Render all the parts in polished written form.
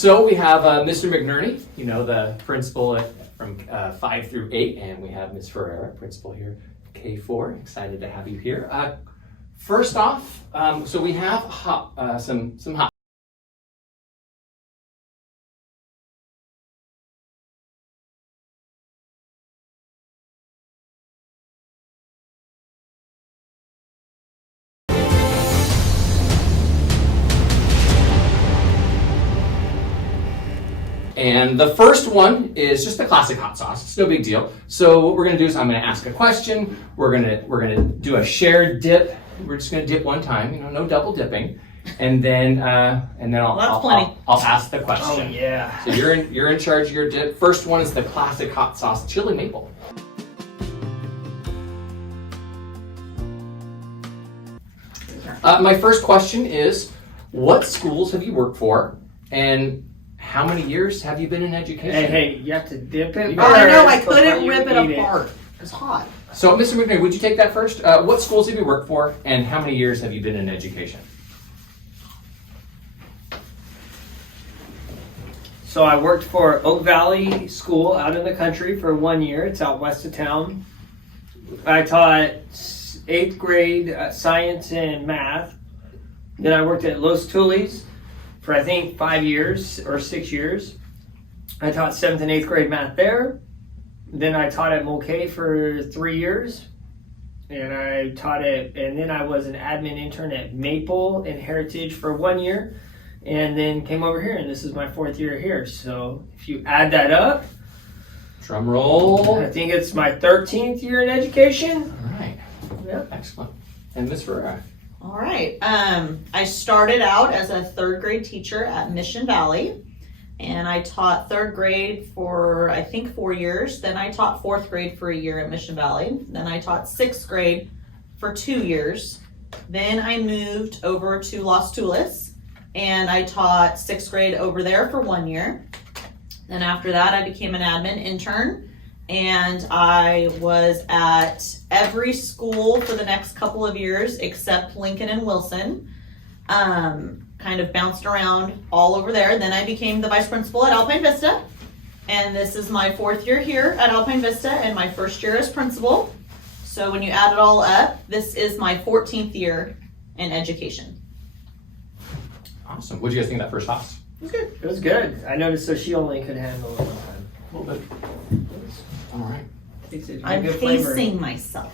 So we have Mr. McNearney, you know, the principal from 5 through 8, and we have Ms. Ferreira, principal here, K4. Excited to have you here. First off, so we have some hot. And the first one is just the classic hot sauce. It's no big deal. So what we're gonna do is I'm gonna ask a question. We're gonna do a shared dip. We're just gonna dip one time, you know, no double dipping. And then I'll ask the question. Oh yeah. So you're in charge of your dip. First one is the classic hot sauce, chili maple. My first question is, what schools have you worked for, and how many years have you been in education? Hey, you have to dip it. Oh, I know, I couldn't rip it apart. It's hot. So, Mr. McNearney, would you take that first? What schools have you worked for, and how many years have you been in education? So I worked for Oak Valley School out in the country for 1 year. It's out west of town. I taught 8th grade science and math. Then I worked at Los Tules for I think 5 years or 6 years. I taught 7th and 8th grade math there. Then I taught at Mulcahy for 3 years. And then I was an admin intern at Maple and Heritage for 1 year. And then came over here, and this is my 4th year here. So if you add that up, drum roll. I think it's my 13th year in education. All right. Yep. Excellent. And Ms. Ferreira? All right. I started out as a 3rd grade teacher at Mission Valley, and I taught 3rd grade for I think 4 years. Then I taught 4th grade for a year at Mission Valley. Then I taught 6th grade for 2 years. Then I moved over to Los Tules, and I taught 6th grade over there for 1 year. Then after that, I became an admin intern, and I was at every school for the next couple of years except Lincoln and Wilson. Kind of bounced around all over there. Then I became the vice principal at Alpine Vista, and this is my 4th year here at Alpine Vista and my 1st year as principal. So when you add it all up, this is my 14th year in education. Awesome. What did you guys think of that first sauce? It was good. It was good. I noticed so she only could handle it one time. A little bit. All right. I'm pacing myself.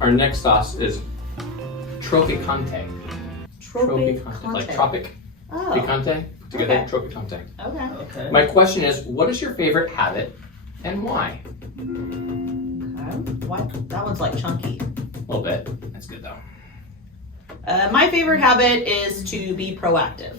Our next sauce is Tropicante. Tropicante. Like tropic. Oh. Picante. Together, Okay. Tropicante. Okay. Okay. My question is, what is your favorite habit and why? What? That one's like chunky. A little bit. That's good though. My favorite habit is to be proactive.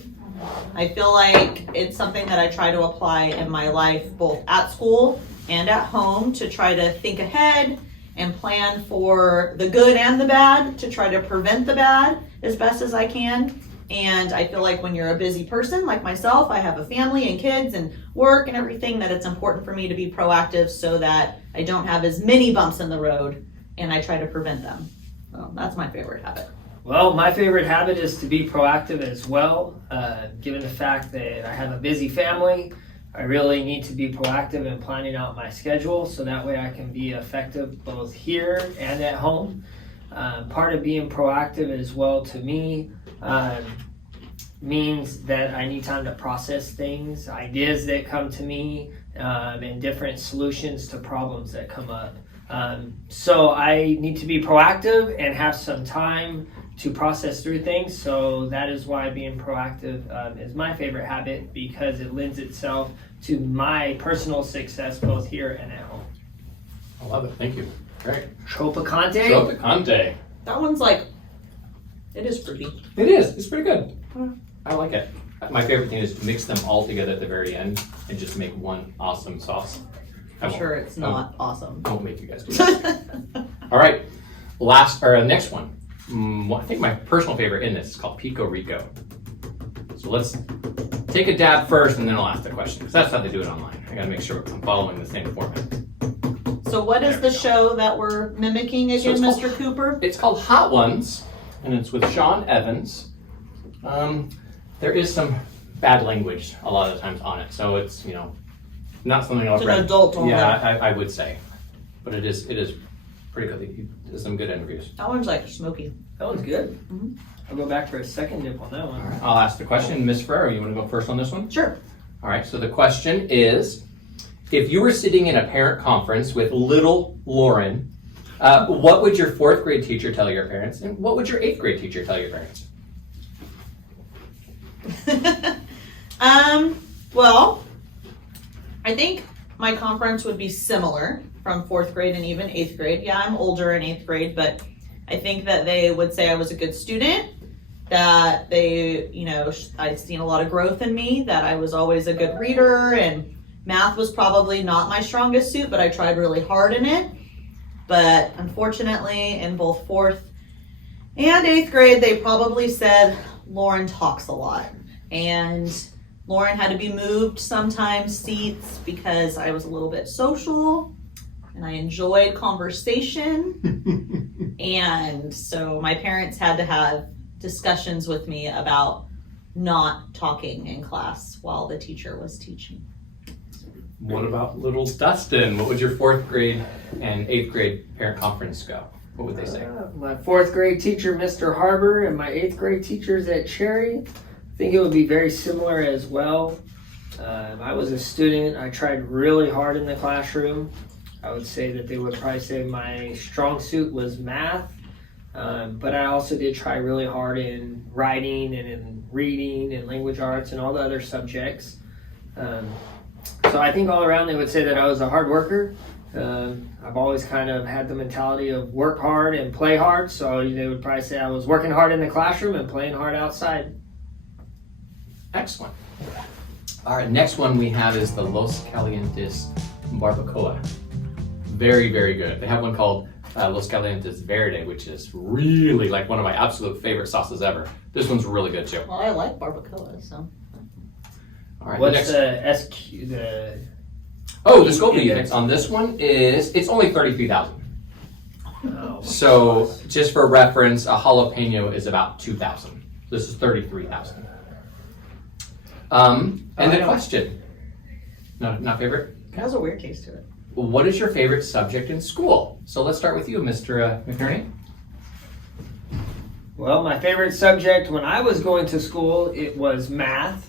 I feel like it's something that I try to apply in my life, both at school and at home, to try to think ahead and plan for the good and the bad, to try to prevent the bad as best as I can. And I feel like when you're a busy person like myself, I have a family and kids and work and everything, that it's important for me to be proactive so that I don't have as many bumps in the road, and I try to prevent them. So that's my favorite habit. Well, my favorite habit is to be proactive as well. Given the fact that I have a busy family, I really need to be proactive in planning out my schedule so that way I can be effective both here and at home. Part of being proactive as well to me means that I need time to process things, ideas that come to me, and different solutions to problems that come up. So I need to be proactive and have some time to process through things. So that is why being proactive is my favorite habit, because it lends itself to my personal success both here and at home. I love it. Thank you. Great. Tropicante? Tropicante. That one's like, it is fruity. It is. It's pretty good. I like it. My favorite thing is to mix them all together at the very end and just make one awesome sauce. I'm sure it's not awesome. I won't make you guys do that. All right. Next one. I think my personal favorite in this is called Pico Rico. So let's take a dab first, and then I'll ask the question, because that's how they do it online. I got to make sure I'm following the same format. So what is the show that we're mimicking again, Mr. Cooper? It's called Hot Ones, and it's with Sean Evans. There is some bad language a lot of the times on it. So it's, not something I'll It's an adult only. Yeah, I would say. But it is pretty good. He does some good interviews. That one's like smoky. That one's good. Mhm. I'll go back for a second dip on that one. All right, I'll ask the question. Ms. Ferreira, you want to go first on this one? Sure. All right, so the question is, if you were sitting in a parent conference with little Lauren, what would your 4th grade teacher tell your parents? And what would your 8th grade teacher tell your parents? Well, I think my conference would be similar from 4th grade and even 8th grade. Yeah, I'm older in 8th grade, but I think that they would say I was a good student, that they, I'd seen a lot of growth in me, that I was always a good reader, and math was probably not my strongest suit, but I tried really hard in it. But unfortunately, in both 4th and 8th grade, they probably said Lauren talks a lot. And Lauren had to be moved sometimes seats because I was a little bit social and I enjoyed conversation. And so my parents had to have discussions with me about not talking in class while the teacher was teaching. What about little Dustin? What would your 4th grade and 8th grade parent conference go? What would they say? My 4th grade teacher, Mr. Harbor, and my 8th grade teachers at Cherry. I think it would be very similar as well. I was a student. I tried really hard in the classroom. I would say that they would probably say my strong suit was math, but I also did try really hard in writing and in reading and language arts and all the other subjects. So I think all around they would say that I was a hard worker. I've always kind of had the mentality of work hard and play hard, so they would probably say I was working hard in the classroom and playing hard outside. Excellent. All right, next one we have is the Los Calientes Barbacoa. Very, very good. They have one called Los Calientes Verde, which is really like one of my absolute favorite sauces ever. This one's really good too. Well, I like barbacoa, so. All right. What's next, the SQ? The Scoville units on this one it's only 33,000. oh, So just for reference, a jalapeno is about 2,000. This is 33,000. And the question, not favorite? It has a weird taste to it. What is your favorite subject in school? So let's start with you, Mr. McNearney. Well, my favorite subject when I was going to school, it was math.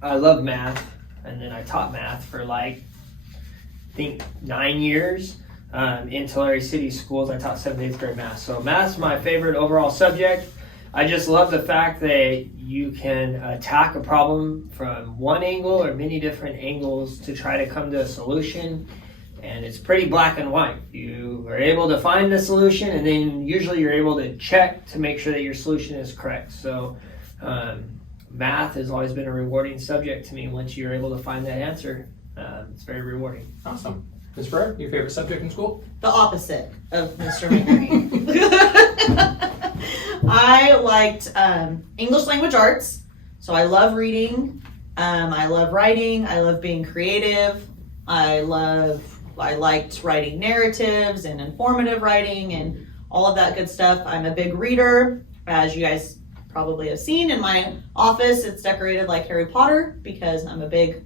I love math, and then I taught math for I think 9 years. In Tulare City schools, I taught 7th and 8th grade math. So math's my favorite overall subject. I just love the fact that you can attack a problem from one angle or many different angles to try to come to a solution. And it's pretty black and white. You are able to find the solution, and then usually you're able to check to make sure that your solution is correct. So math has always been a rewarding subject to me. Once you're able to find that answer, it's very rewarding. Awesome. Ms. Ferrer, your favorite subject in school? The opposite of Mr. McNearney. I liked English language arts, so I love reading, I love writing, I love being creative, I liked writing narratives and informative writing and all of that good stuff. I'm a big reader, as you guys probably have seen in my office. It's decorated like Harry Potter because I'm a big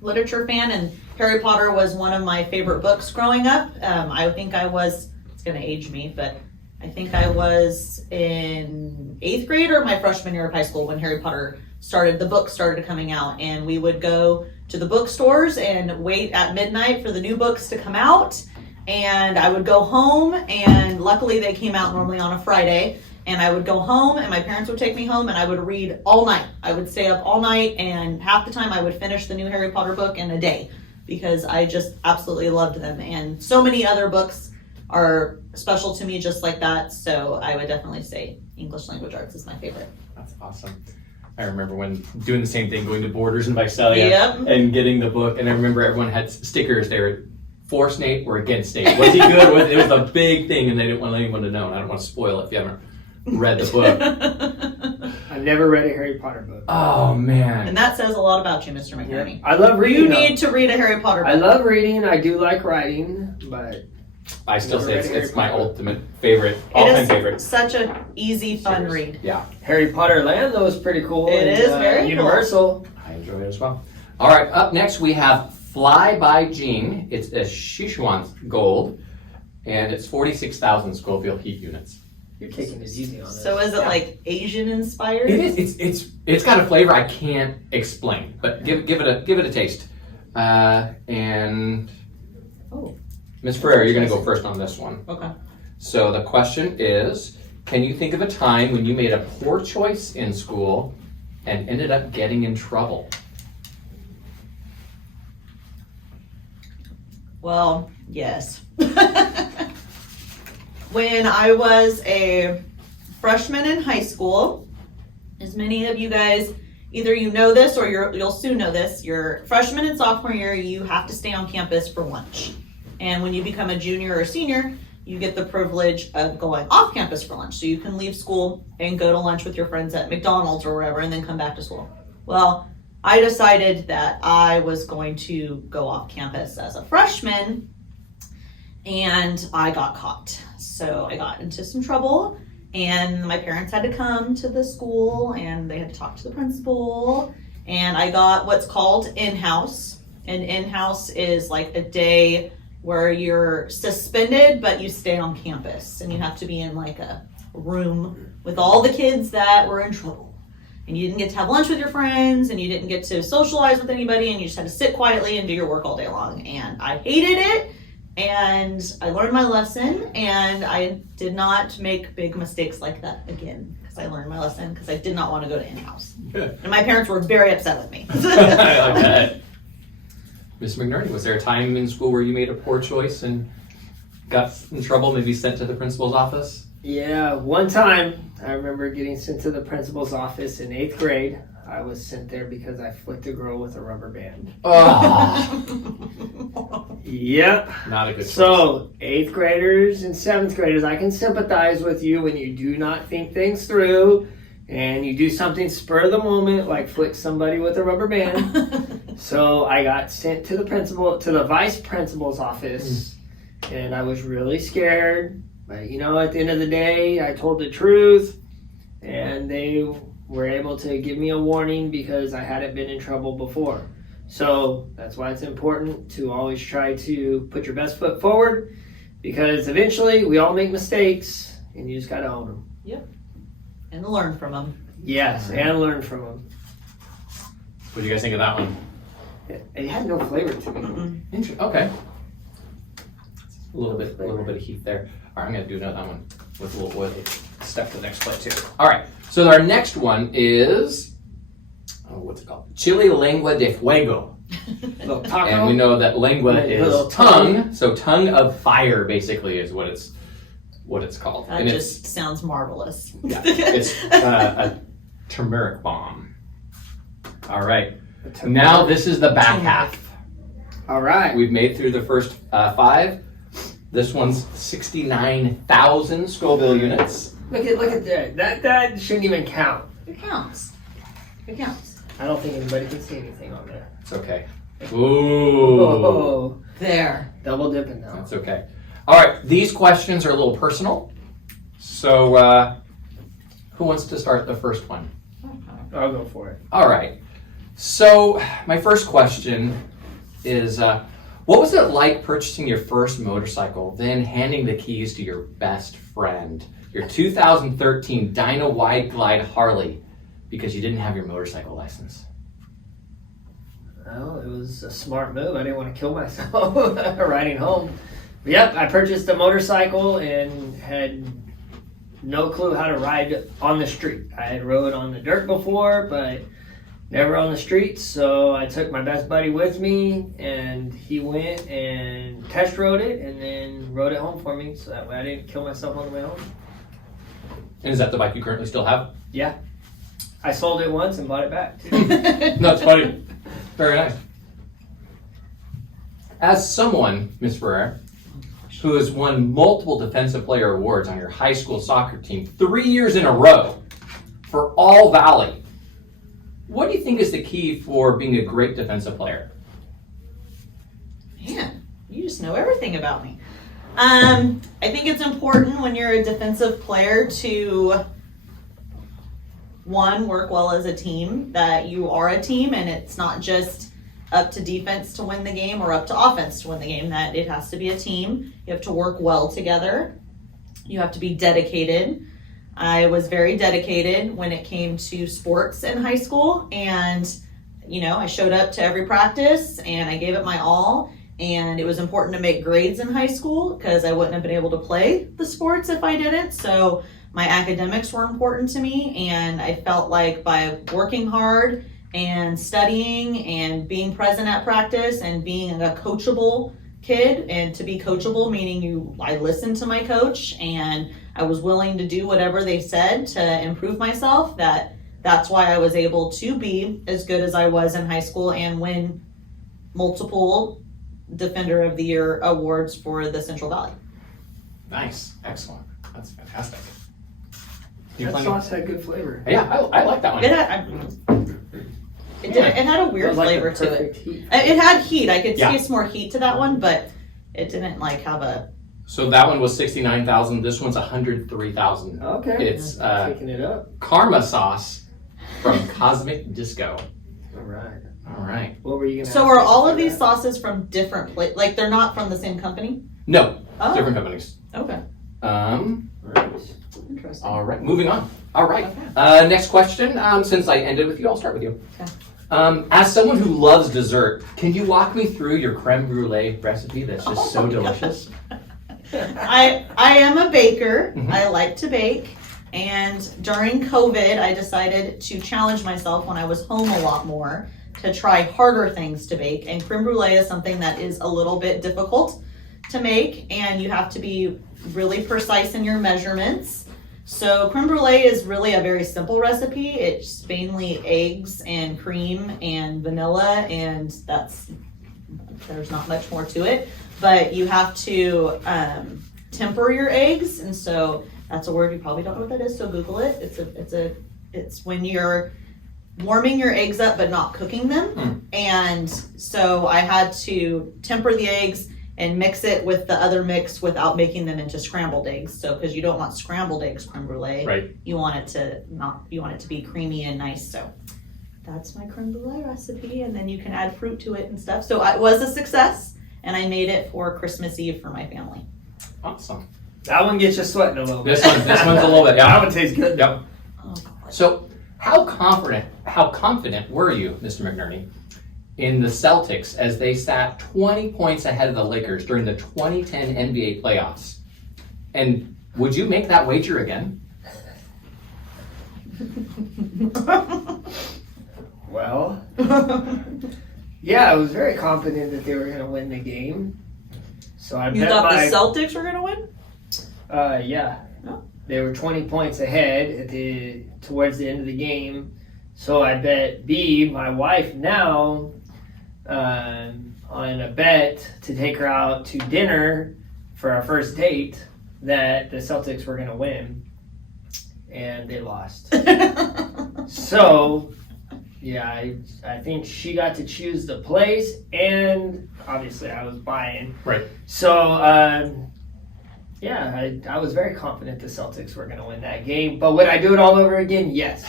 literature fan, and Harry Potter was one of my favorite books growing up. I think it's gonna age me, but I think I was in 8th grade or my freshman year of high school when Harry Potter the book started coming out, and we would go to the bookstores and wait at midnight for the new books to come out, and I would go home, and luckily they came out normally on a Friday, and I would go home and my parents would take me home and I would read all night. I would stay up all night, and half the time I would finish the new Harry Potter book in a day because I just absolutely loved them, and so many other books are special to me just like that. So I would definitely say English language arts is my favorite. That's awesome. I remember when doing the same thing, going to Borders in Visalia Yep. and getting the book, and I remember everyone had stickers. They were for Snape or against Snape. Was he good? It was a big thing, and they didn't want anyone to know. And I don't want to spoil it if you haven't read the book. I've never read a Harry Potter book. Oh man! And that says a lot about you, Mr. McNearney. I love reading. You need to read a Harry Potter book. I love reading. I do like writing, but I still say Never read it's Harry my Potter. ultimate favorite, It all-time is favorite. such an easy, fun series. read. Yeah, Harry Potter Land, though, is pretty cool. It is very cool. Universal. I enjoy it as well. All right, up next we have Fly by Jean. It's a Sichuan gold, and it's 46,000 Scoville heat units. You're taking it easy on this. So is it Yeah. like Asian inspired? It is. It's got a flavor I can't explain, but give it a taste. And Oh. Ms. Ferreira, you're going to go first on this one. Okay. So the question is, can you think of a time when you made a poor choice in school and ended up getting in trouble? Well, yes. When I was a freshman in high school, as many of you guys, either you know this or you'll soon know this, your freshman and sophomore year, you have to stay on campus for lunch. And when you become a junior or senior, you get the privilege of going off campus for lunch. So you can leave school and go to lunch with your friends at McDonald's or wherever and then come back to school. Well, I decided that I was going to go off campus as a freshman, and I got caught. So I got into some trouble, and my parents had to come to the school and they had to talk to the principal, and I got what's called in-house. And in-house is like a day where you're suspended, but you stay on campus, and you have to be in like a room with all the kids that were in trouble. And you didn't get to have lunch with your friends, and you didn't get to socialize with anybody, and you just had to sit quietly and do your work all day long. And I hated it, and I learned my lesson, and I did not make big mistakes like that again, because I learned my lesson, because I did not want to go to in-house. Good. And my parents were very upset with me. I like that. Ms. McNearney, was there a time in school where you made a poor choice and got in trouble, maybe sent to the principal's office? Yeah, one time I remember getting sent to the principal's office in 8th grade. I was sent there because I flicked a girl with a rubber band. Oh, Yep. not a good choice. So, 8th graders and 7th graders, I can sympathize with you when you do not think things through and you do something spur of the moment, like flick somebody with a rubber band. So, I got sent to the vice principal's office, and I was really scared. But, at the end of the day, I told the truth, and they were able to give me a warning because I hadn't been in trouble before. So that's why it's important to always try to put your best foot forward, because eventually we all make mistakes, and you just got to own them. And learn from them. Yes, and learn from them. What do you guys think of that one? It had no flavor to me. Okay. A little bit of heat there. All right, I'm gonna do another one with a little oil. Step to the next plate too. All right, so our next one is, what's it called? Chile lengua de fuego. Little taco. And we know that lengua Little is tongue, so tongue of fire basically is what it's called. That And just sounds marvelous. it's a turmeric bomb. All right, now this is the back half. All right. We've made through the first 5. This one's 69,000 Scoville units. Look at that. That shouldn't even count. It counts. It counts. I don't think anybody can see anything on there. It's okay. Ooh. Oh, There. double dipping now. That's okay. All right, these questions are a little personal. So, who wants to start the first one? I'll go for it. All right. So, my first question is, what was it like purchasing your first motorcycle, then handing the keys to your best friend, your 2013 Dyna Wide Glide Harley, because you didn't have your motorcycle license? Well, it was a smart move. I didn't want to kill myself riding home. But yep, I purchased a motorcycle and had no clue how to ride on the street. I had rode on the dirt before, but never on the streets. So I took my best buddy with me, and he went and test rode it, and then rode it home for me, so that way I didn't kill myself on the way home. And is that the bike you currently still have? Yeah. I sold it once and bought it back. That's funny. Very nice. As someone, Ms. Ferreira, who has won multiple Defensive Player Awards on your high school soccer team 3 years in a row for All Valley, what do you think is the key for being a great defensive player? Man, you just know everything about me. I think it's important when you're a defensive player to, one, work well as a team, that you are a team and it's not just up to defense to win the game or up to offense to win the game, that it has to be a team. You have to work well together. You have to be dedicated. I was very dedicated when it came to sports in high school, and I showed up to every practice and I gave it my all. And it was important to make grades in high school because I wouldn't have been able to play the sports if I didn't. So my academics were important to me, and I felt like by working hard and studying and being present at practice and being a coachable kid, and to be coachable meaning I listened to my coach and I was willing to do whatever they said to improve myself, that's why I was able to be as good as I was in high school and win multiple Defender of the Year awards for the Central Valley. Nice. Excellent. That's fantastic. That sauce had good flavor. Yeah, I like that one. It had a weird flavor to it. Heat. It had heat. I could taste more heat to that one, but it didn't have a. So that one was 69,000. This one's 103,000. Okay. It's taking it up. Karma sauce from Cosmic Disco. All right. All right. What were you gonna? So are all of these sauces from different places? Like they're not from the same company? No, Oh. different companies. Okay. Interesting. All right. Moving on. All right. Next question. Since I ended with you, I'll start with you. Okay. As someone who loves dessert, can you walk me through your creme brulee recipe that's just so delicious? I am a baker. Mhm. I like to bake. And during COVID, I decided to challenge myself when I was home a lot more to try harder things to bake. And creme brulee is something that is a little bit difficult to make, and you have to be really precise in your measurements. So creme brulee is really a very simple recipe. It's mainly eggs and cream and vanilla, and there's not much more to it. But you have to temper your eggs, and so that's a word you probably don't know what that is. So Google it. It's when you're warming your eggs up but not cooking them. And so I had to temper the eggs and mix it with the other mix without making them into scrambled eggs. So because you don't want scrambled eggs creme brulee, Right. You want it to be creamy and nice. So that's my creme brulee recipe, and then you can add fruit to it and stuff. So it was a success, and I made it for Christmas Eve for my family. Awesome. That one gets you sweating a little bit. This one's a little bit. Yeah. That one tastes good. Yep. Oh God. So how confident were you, Mr. McNearney, in the Celtics as they sat 20 points ahead of the Lakers during the 2010 NBA playoffs? And would you make that wager again? Well, yeah, I was very confident that they were going to win the game. So I You bet thought the Celtics were gonna win? yeah. Oh. They were 20 points ahead towards the end of the game. So I bet B, my wife now, on a bet to take her out to dinner for our first date, that the Celtics were going to win. And they lost. So, yeah, I think she got to choose the place, and obviously I was buying. Right. So, yeah, I was very confident the Celtics were going to win that game. But would I do it all over again? Yes.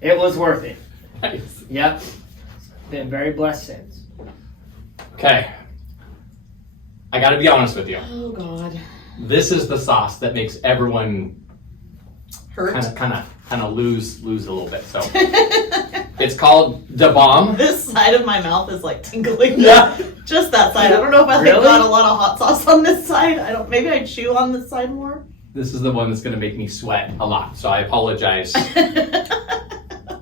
It was worth it. Nice. Yep. Been very blessed since. Okay. I got to be honest with you. Oh God. This is the sauce that makes everyone Hurt. kind of lose a little bit. So it's called Da Bomb. This side of my mouth is like tingling. Yeah. Just that side. I don't know if I Really? got a lot of hot sauce on this side. Maybe I chew on this side more. This is the one that's going to make me sweat a lot. So I apologize.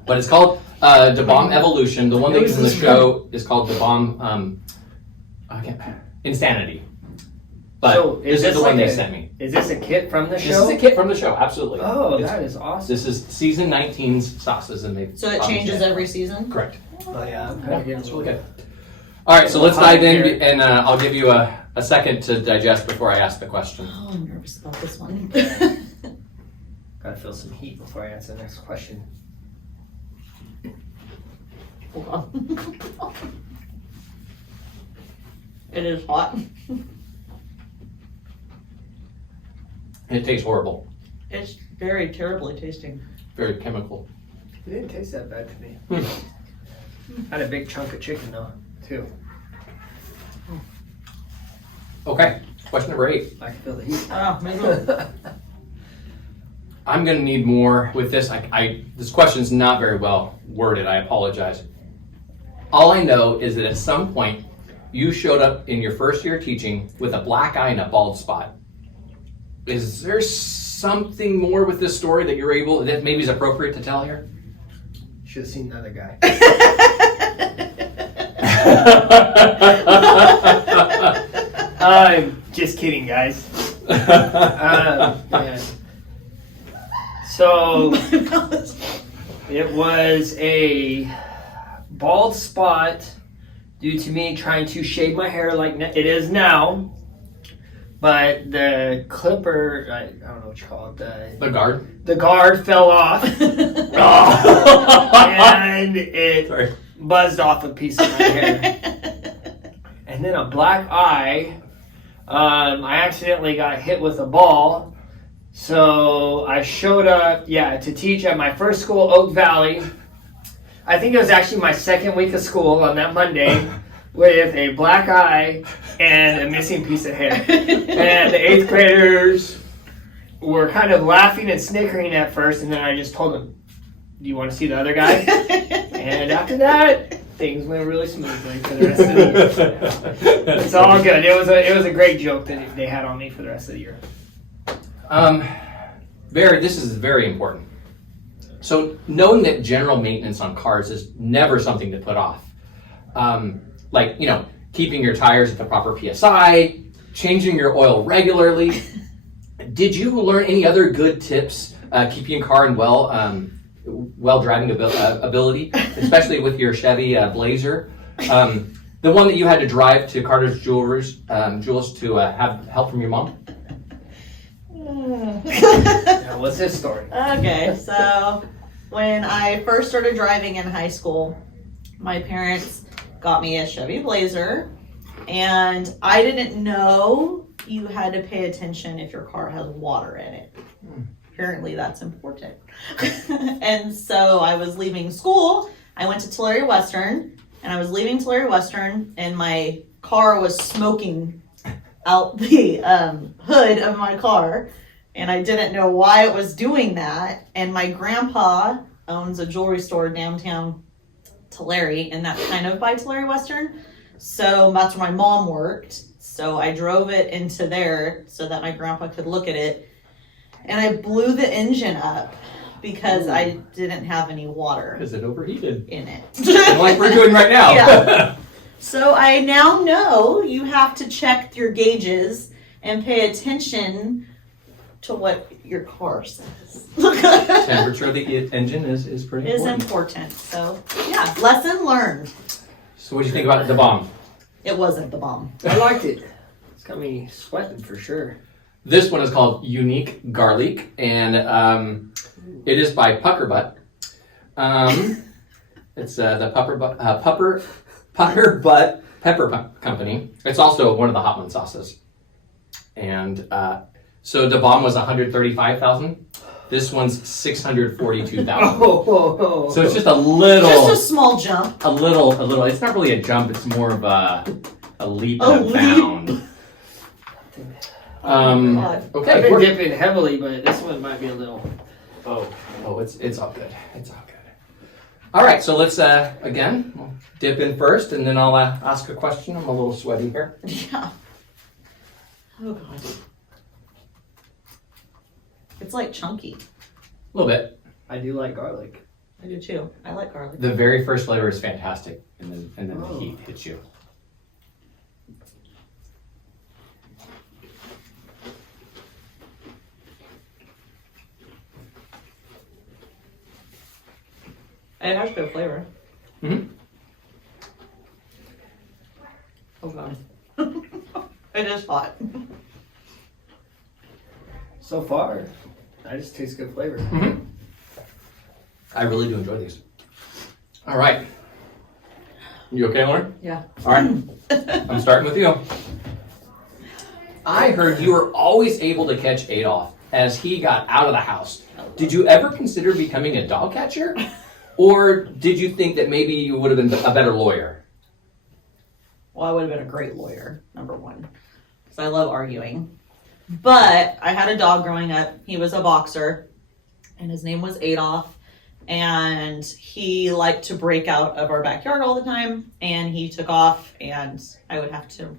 But it's called Da Bomb Evolution. The one they use in the show is called Da Bomb Insanity. But So, this is the one they sent me. Is this a kit from the This show? is a kit from the show, absolutely. Oh, It's- that is awesome. This is season 19's sauces, and they. So it changes every season? Correct. Oh, yeah. I'm Yeah, kind of that's really good. All right, so let's dive in, and I'll give you a second to digest before I ask the question. Oh, I'm nervous about this one. Gotta feel some heat before I answer the next question. Hold on. It is hot. It tastes horrible. It's very terribly tasting. Very chemical. It didn't taste that bad to me. Had a big chunk of chicken though, too. Okay, question number 8. I can feel the heat. Oh, maybe. I'm gonna need more with this. This question's not very well worded, I apologize. All I know is that at some point, you showed up in your first year teaching with a black eye and a bald spot. Is there something more with this story that maybe is appropriate to tell here? Should have seen the other guy. I'm just kidding, guys. Man. So it was a bald spot due to me trying to shave my hair like it is now. But the clipper, I don't know what you call it. The guard? The guard fell off. And it buzzed off a piece of my hair. And then a black eye. I accidentally got hit with a ball. So I showed up, to teach at my first school, Oak Valley. I think it was actually my second week of school on that Monday with a black eye and a missing piece of hair. And the 8th graders were kind of laughing and snickering at first, and then I just told them, do you want to see the other guy? And after that, things went really smoothly for the rest of the year. It's all good. It was a great joke that they had on me for the rest of the year. This is very important. So knowing that general maintenance on cars is never something to put off. Keeping your tires at the proper PSI, changing your oil regularly. Did you learn any other good tips keeping your car in well driving ability, especially with your Chevy Blazer? The one that you had to drive to Carter's Jewels to have help from your mom? Now, what's this story? Okay, so when I first started driving in high school, my parents got me a Chevy Blazer, and I didn't know you had to pay attention if your car has water in it. Apparently that's important. And so I was leaving school, I went to Tulare Western, and I was leaving Tulare Western, and my car was smoking out the hood of my car, and I didn't know why it was doing that. And my grandpa owns a jewelry store downtown Tulare, and that's kind of by Tulare Western. So that's where my mom worked. So I drove it into there so that my grandpa could look at it. And I blew the engine up because I didn't have any water. Because it overheated. In it. Like we're doing right now. Yeah. So I now know you have to check your gauges and pay attention to what your car says. Temperature of the engine is pretty important. So yeah, lesson learned. So what do you think about the bomb? It wasn't the bomb. I liked it. It's got me sweating for sure. This one is called Unique Garlic, and it is by Pucker Butt. It's the Pucker Butt Pepper Company. It's also one of the Hot One sauces. And so the bomb was $135,000. This one's $642,000. So it's just a little. Just a small jump. A little. It's not really a jump. It's more of a leap and a bound. Okay. I've been dipping heavily, but this one might be a little. It's all good. It's all good. All right, so let's again we'll dip in first, and then I'll ask a question. I'm a little sweaty here. Yeah. Oh god. It's like chunky. A little bit. I do like garlic. I do too. I like garlic. The very first flavor is fantastic, and then the heat hits you. It has good flavor. Mm-hmm. Oh god. It is hot. So far, I just taste good flavor. Mm-hmm. I really do enjoy these. All right. You okay, Lauren? Yeah. All right. I'm starting with you. I heard you were always able to catch Adolf as he got out of the house. Did you ever consider becoming a dog catcher? Or did you think that maybe you would have been a better lawyer? Well, I would have been a great lawyer, number one, because I love arguing. But I had a dog growing up. He was a boxer, and his name was Adolf. And he liked to break out of our backyard all the time. And he took off, and I would have to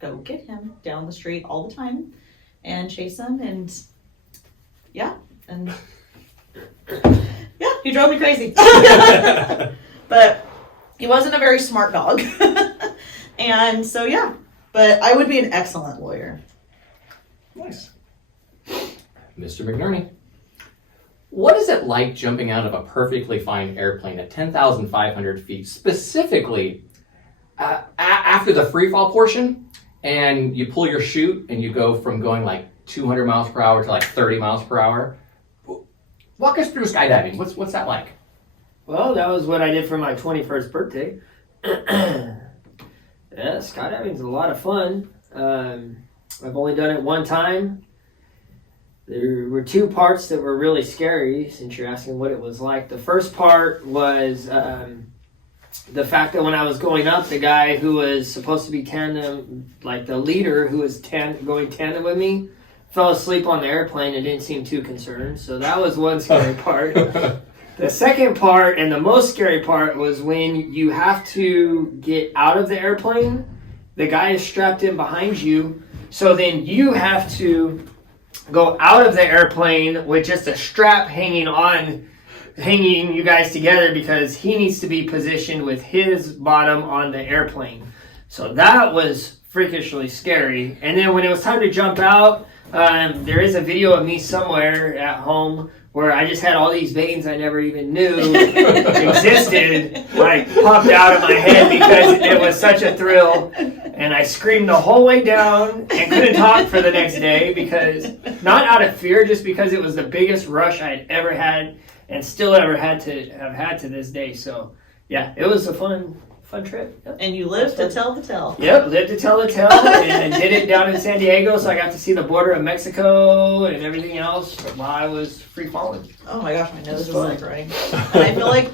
go get him down the street all the time and chase him. And yeah, he drove me crazy. But he wasn't a very smart dog. And so, yeah, but I would be an excellent lawyer. Nice. Mr. McNearney, what is it like jumping out of a perfectly fine airplane at 10,500 feet, specifically after the free fall portion, and you pull your chute and you go from going like 200 miles per hour to like 30 miles per hour? Walk us through skydiving. What's that like? Well, that was what I did for my 21st birthday. Yeah, skydiving's a lot of fun. I've only done it one time. There were two parts that were really scary, since you're asking what it was like. The first part was the fact that when I was going up, the guy who was supposed to be tandem, like the leader who was going tandem with me, fell asleep on the airplane and didn't seem too concerned. So that was one scary part. The second part, and the most scary part, was when you have to get out of the airplane. The guy is strapped in behind you, so then you have to go out of the airplane with just a strap hanging you guys together, because he needs to be positioned with his bottom on the airplane. So that was freakishly scary. And then when it was time to jump out, there is a video of me somewhere at home where I just had all these veins I never even knew existed, like popped out of my head because it was such a thrill. And I screamed the whole way down and couldn't talk for the next day, because, not out of fear, just because it was the biggest rush I'd ever had and still ever had to this day. So yeah, it was a fun trip. Yep. And you lived to tell the tale. Yep, lived to tell the tale, and did it down in San Diego, so I got to see the border of Mexico and everything else while I was free falling. Oh my gosh, my nose is like running. And I feel like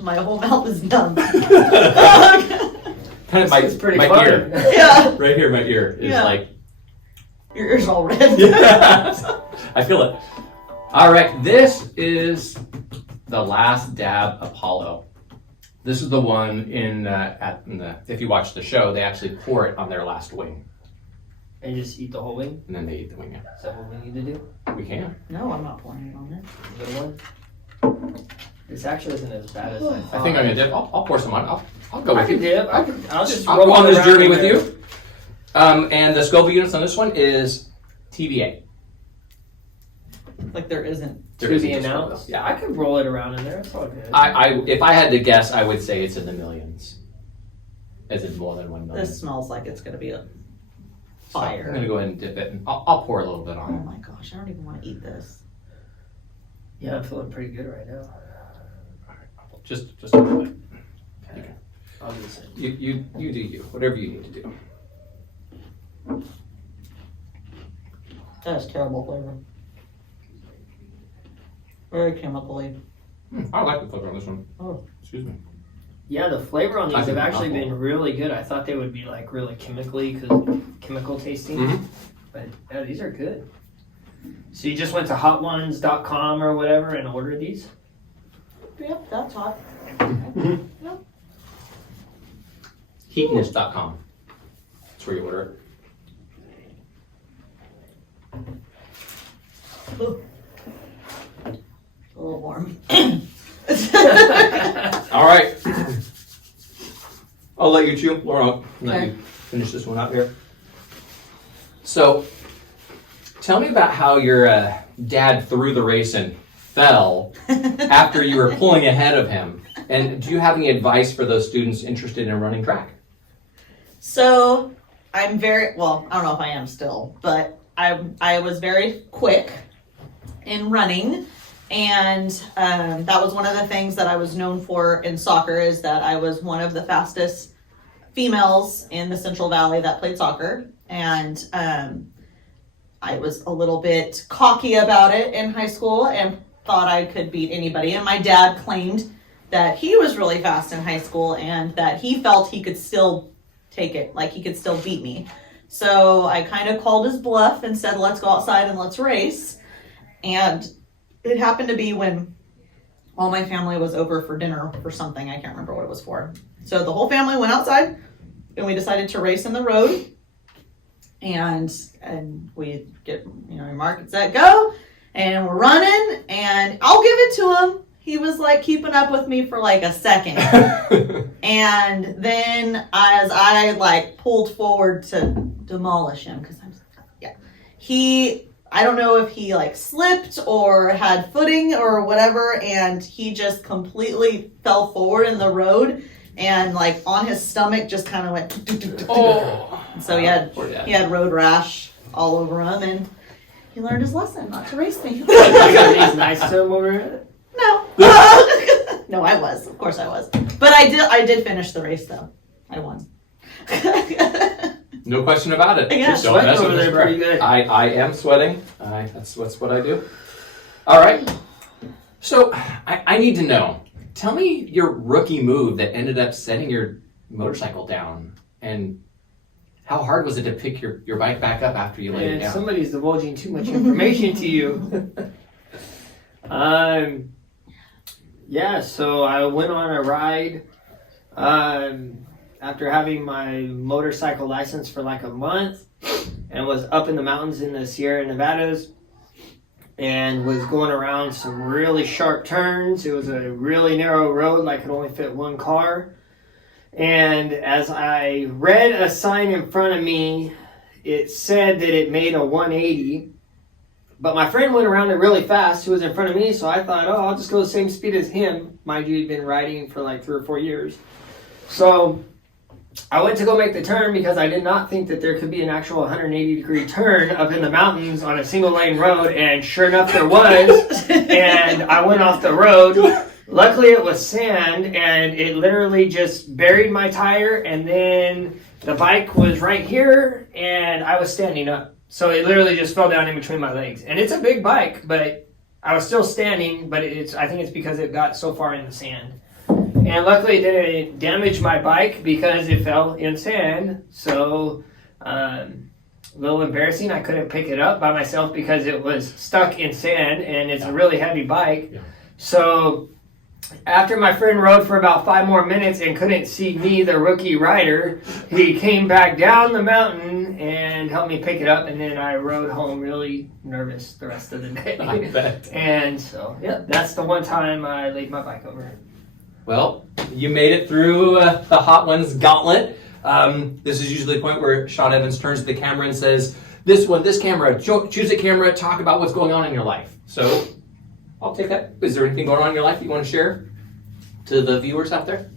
my whole mouth is numb. Kind of It's pretty my fun. ear. Yeah. Right here, my ear is like... Your ear's all red. Yeah. I feel it. All right, this is the last dab Apollo. This is the one if you watch the show, they actually pour it on their last wing. And just eat the whole wing? And then they eat the wing. Is that what we need to do? We can. No, I'm not pouring it on there. Good one. This actually isn't as bad as I thought. I think I'm gonna dip. I'll pour some on. I'll go with I can you. dip. I'll just I'll roll go on it this around journey with there. you. And the Scoville units on this one is TBA. Like there isn't. There To isn't be a announced. Scoville. Yeah, I could roll it around in there. It's all good. If I had to guess, I would say it's in the millions. As in more than 1 million. This smells like it's gonna be a So fire. I'm gonna go ahead and dip it, and I'll pour a little bit Oh on my gosh, I don't even want to eat this. Yeah, I'm feeling pretty good right now. it. Just a little bit. Okay. I'll do the same. You do you. Whatever you need to do. That has terrible flavor. Very chemically. I like the flavor on this one. Oh. Excuse me. Yeah, the flavor on I these have think actually alcohol. been really good. I thought they would be like really chemical tasting, Mhm. but yeah, these are good. So you just went to hotones.com or whatever and ordered these? Yep, that's hot. Heatness.com. That's where you order it. Ooh. A little warm. All right. I'll let you chew, Laura. I'll let Okay. you finish this one up here. So, tell me about how your dad threw the race and fell after you were pulling ahead of him. And do you have any advice for those students interested in running track? So I'm very well. I don't know if I am still, but I was very quick in running, and that was one of the things that I was known for in soccer, is that I was one of the fastest females in the Central Valley that played soccer, and I was a little bit cocky about it in high school and thought I could beat anybody. And my dad claimed that he was really fast in high school and that he felt he could still take it, like he could still beat me. So I kind of called his bluff and said, let's go outside and let's race. And it happened to be when all my family was over for dinner for something. I can't remember what it was for. So the whole family went outside and we decided to race in the road. And we get, mark it, set, go. And we're running and I'll give it to him. He was like keeping up with me for like a second. And then as I like pulled forward to demolish him, because I don't know if he like slipped or had footing or whatever, and he just completely fell forward in the road and like on his stomach just kind of went. Oh. So he had road rash all over him, and he learned his lesson not to race me. Nice to him over it? No. No, I was. Of course I was. But I did finish the race though. I won. No question about it. Yeah. Sweating over there pretty good. I am sweating. That's what I do. All right. So I need to know. Tell me your rookie move that ended up setting your motorcycle down, and how hard was it to pick your bike back up after you laid it down? Somebody's divulging too much information to you. Yeah, so I went on a ride after having my motorcycle license for like a month, and was up in the mountains in the Sierra Nevadas and was going around some really sharp turns. It was a really narrow road, like could only fit one car. And as I read a sign in front of me, it said that it made a 180. But my friend went around it really fast, who was in front of me, so I thought, I'll just go the same speed as him. Mind you, he'd been riding for like 3 or 4 years. So I went to go make the turn because I did not think that there could be an actual 180-degree turn up in the mountains on a single-lane road, and sure enough, there was. And I went off the road. Luckily, it was sand, and it literally just buried my tire, and then the bike was right here, and I was standing up. So it literally just fell down in between my legs. And it's a big bike, but I was still standing, but I think it's because it got so far in the sand. And luckily it didn't damage my bike because it fell in sand. So a little embarrassing. I couldn't pick it up by myself because it was stuck in sand, and it's a really heavy bike. Yeah. So after my friend rode for about 5 more minutes and couldn't see me, the rookie rider, he came back down the mountain and helped me pick it up, and then I rode home really nervous the rest of the day. I bet. And so, that's the one time I laid my bike over. Well, you made it through the Hot Ones gauntlet. This is usually the point where Sean Evans turns to the camera and says, this camera, choose a camera, talk about what's going on in your life. So I'll take that. Is there anything going on in your life that you want to share to the viewers out there?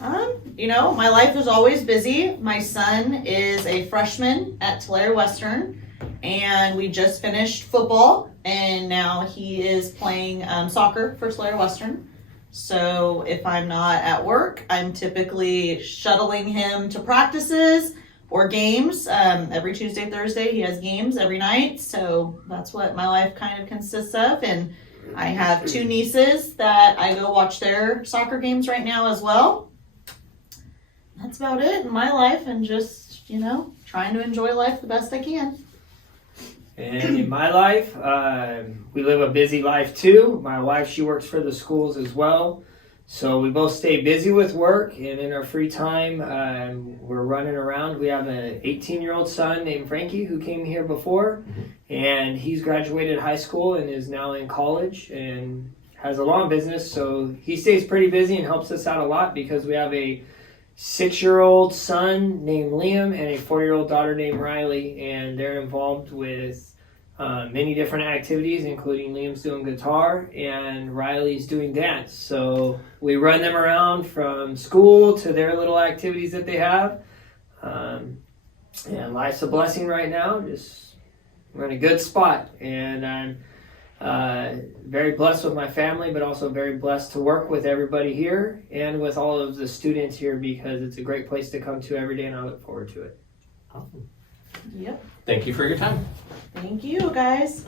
My life is always busy. My son is a freshman at Tulare Western, and we just finished football, and now he is playing soccer for Tulare Western. So if I'm not at work, I'm typically shuttling him to practices or games. Every Tuesday, Thursday, he has games every night. So that's what my life kind of consists of. And I have 2 nieces that I go watch their soccer games right now as well. That's about it in my life, and just, trying to enjoy life the best I can. And in my life, we live a busy life too. My wife, she works for the schools as well. So we both stay busy with work, and in our free time, we're running around. We have an 18-year-old son named Frankie who came here before, and he's graduated high school and is now in college and has a lawn business. So he stays pretty busy and helps us out a lot because we have a 6-year-old son named Liam and a 4-year-old daughter named Riley, and they're involved with many different activities, including Liam's doing guitar and Riley's doing dance. So we run them around from school to their little activities that they have. And life's a blessing right now. We're in a good spot, and I'm very blessed with my family, but also very blessed to work with everybody here and with all of the students here, because it's a great place to come to every day, and I look forward to it. Awesome. Yep. Thank you for your time. Thank you, guys.